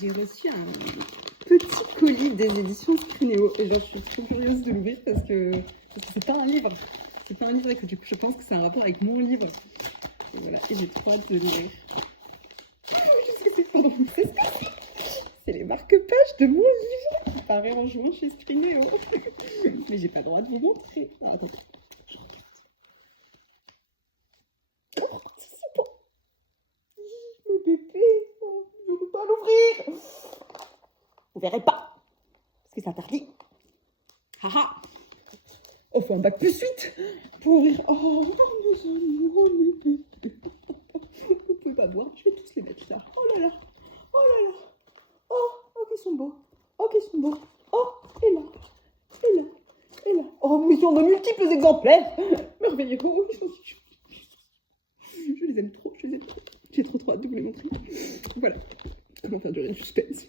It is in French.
J'ai reçu un petit colis des éditions Scrinéo et genre je suis trop curieuse de l'ouvrir parce que c'est pas un livre. C'est pas un livre et que du coup je pense que c'est un rapport avec mon livre. Et voilà, et j'ai trop hâte de l'ouvrir. Qu'est-ce que c'est? Pardon, c'est ce que c'est. C'est les marque-pages de mon livre qui paraît en juin chez Scrinéo. Mais j'ai pas le droit de vous montrer. Ah, attends. Oh, c'est bon. Le bébé, oh, je ne peux pas l'ouvrir. Vous verrez pas, parce que c'est interdit. Haha. On fait un bac plus 8 pour ouvrir. Oh, mes amis, oh, mes bébés. Vous pouvez pas voir, je vais tous les mettre là. Oh là là, oh là là. Oh, oh, qu'ils sont beaux. Oh, qu'ils sont beaux. Oh, et là, et là, et là. Oh, mais il y en a multiples exemplaires. Merveilleux. Oh, je les aime trop, je les aime trop. J'ai trop hâte de vous les montrer. Voilà, comment faire durer le suspense.